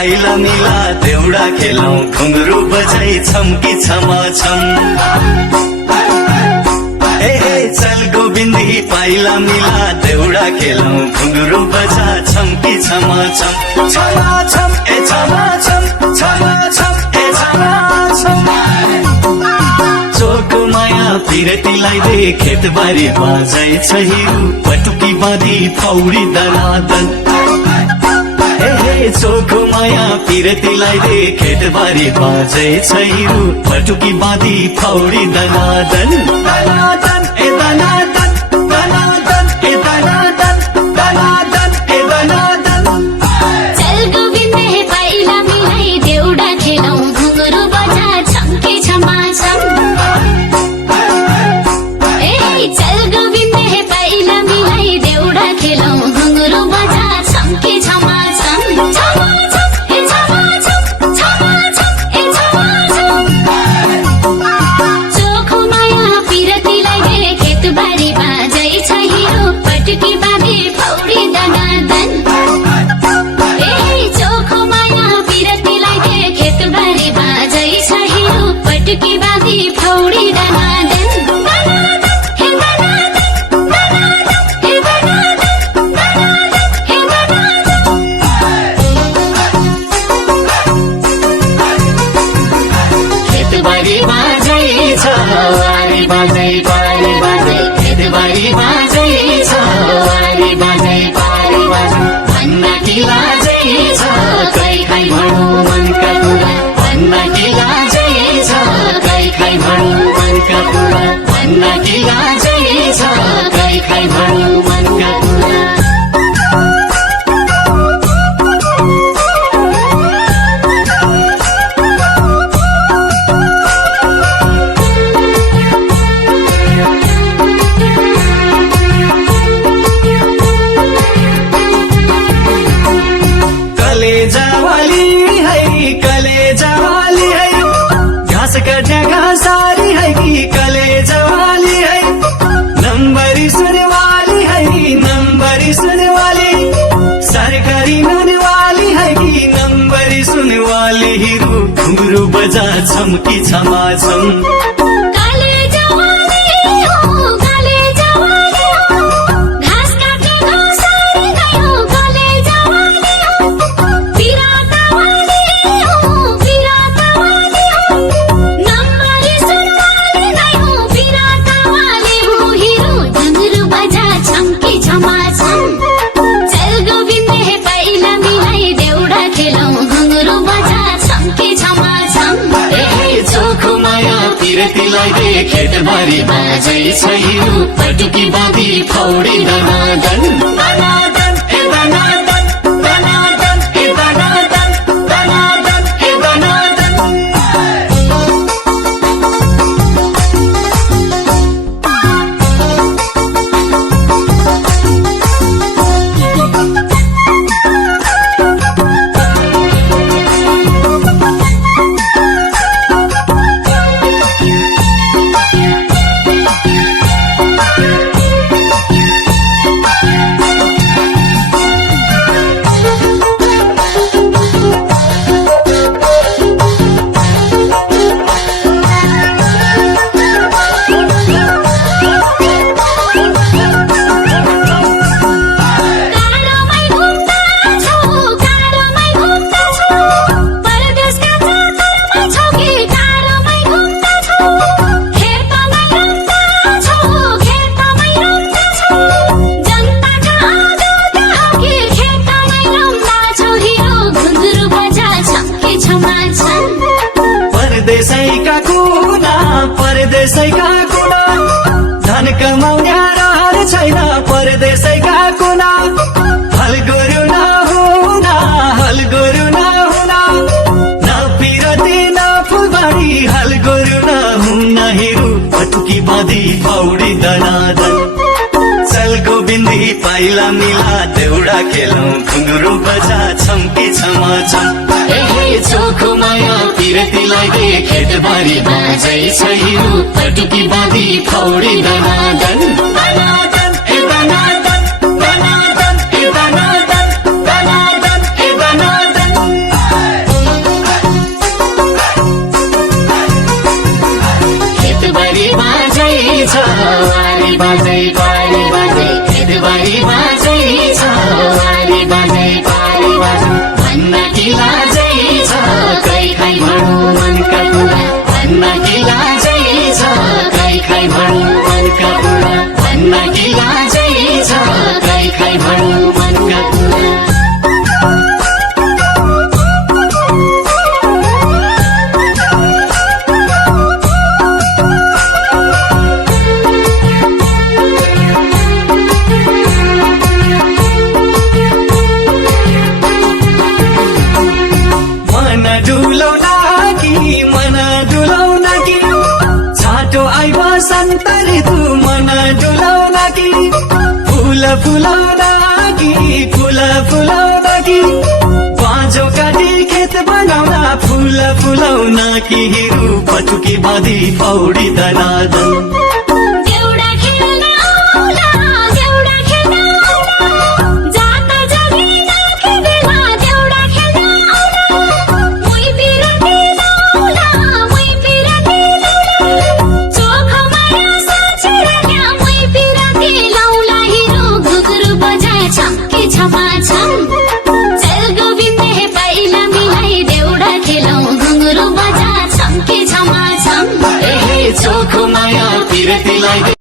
पाइला मिला देउडा खेलौं घुंघरू बजाई छम्की छमा छम चल गोविन्दी पाइला मिला देउडा खेलौं घुंघरू बजा छम्की छमा छम छमा छम ए छमा छम छमा छम ए छमा छम चोको माया पिरतीलाई दे खेतबारी बाजै छ हिरू पटुकी बाँधी पौडी दनादन चोखो माया पिरतीलाई दे खेतबारी बाजै छ हिरू पटुकी बाँधी पौडी दनादन दनादन ए दनादन दनादन ए दनादन दनादन ए दनादन चल गोविन्दे पाइला मिलाई देउडा खेलौं घुंघरू बजा छम्की छमा छम चल गोविन्दे पाइला मिलाई देउडा खेलौं घुंघरू बजा छम्की छमा छम छमा छम ए छमा छम छमा छम ए छमा छम चोखो माया पिरतीलाई दे खेतबारी बाजै छ हिरो पटुकी बाँधी पौडी दनादन चोखो माया पिरतीलाई दे खेतबारी बाजै छ हिरो पटुकी बाँधी पौडी दनादन खेतबारी बाजै छ वारी बाजै पारी बाजै खेतबारी बाजै छ वारी बाजै पारी बाजै भन्ना कि लाजै छ खै खै भनौँ मनका कुरा भन्ना कि लाजै छ खै खै भनौँ मनका कुरा भन्ना कि लाजै छ खै खै भनौँ मनका कुरा कलेजावाली है घाँस कट्या घाँसारी है कि कलेजावाली है नम्बरी सुनवाली है नम्बरी सुनवाली सरकारी नुनवाली है कि नम्बरी सुनवाली हिरू घुंघरू बजा छम्की छमा छम पिरतीलाई दे खेतबारी बाजै छ हिरू पटुकी बाँधी पौडी दनादन दनादन ए दनादन दनादन ए दनादन दनादन ए दनादन परदेशैका कुना धन कमाउने रहर छैन परदेशैका कुना हल गोरु नहुना न पिरती न फुलबारी हल गोरु नहुना हिरू पटुकी बाँधी पौडी दनादन चल गोविन्दी पाइला मिला देउडा खेलौं घुंघरू बजा छम्की छमा छम चोखो माया पिरतीलाई दे खेतबारी बाजै छ हिरू पटुकी बाँधी पौडी दनादन दनादन ए दनादन दनादन ए दनादन दनादन ए दनादन फुलाउन कि बाँझो काटी खेत बनाउन फुलाउन कि हिरू पटुकी बाँधी पौडी दनादन देउडा खेल्न आउला देउडा खेल्न आउला जात जगिन के बेला देउडा खेल्न आउला मुई बिरती लाउला मुई बिरती लाउला चोख माया साचेर क्या मुई बिरती लाउला हिरो घुघरू बजाए छम्के छमा छम चल गोविन्द हे पाइला मिलाई देउडा खेलौं घुघरू बजा छम्के छमा छम चोखो माया पिरतीलाई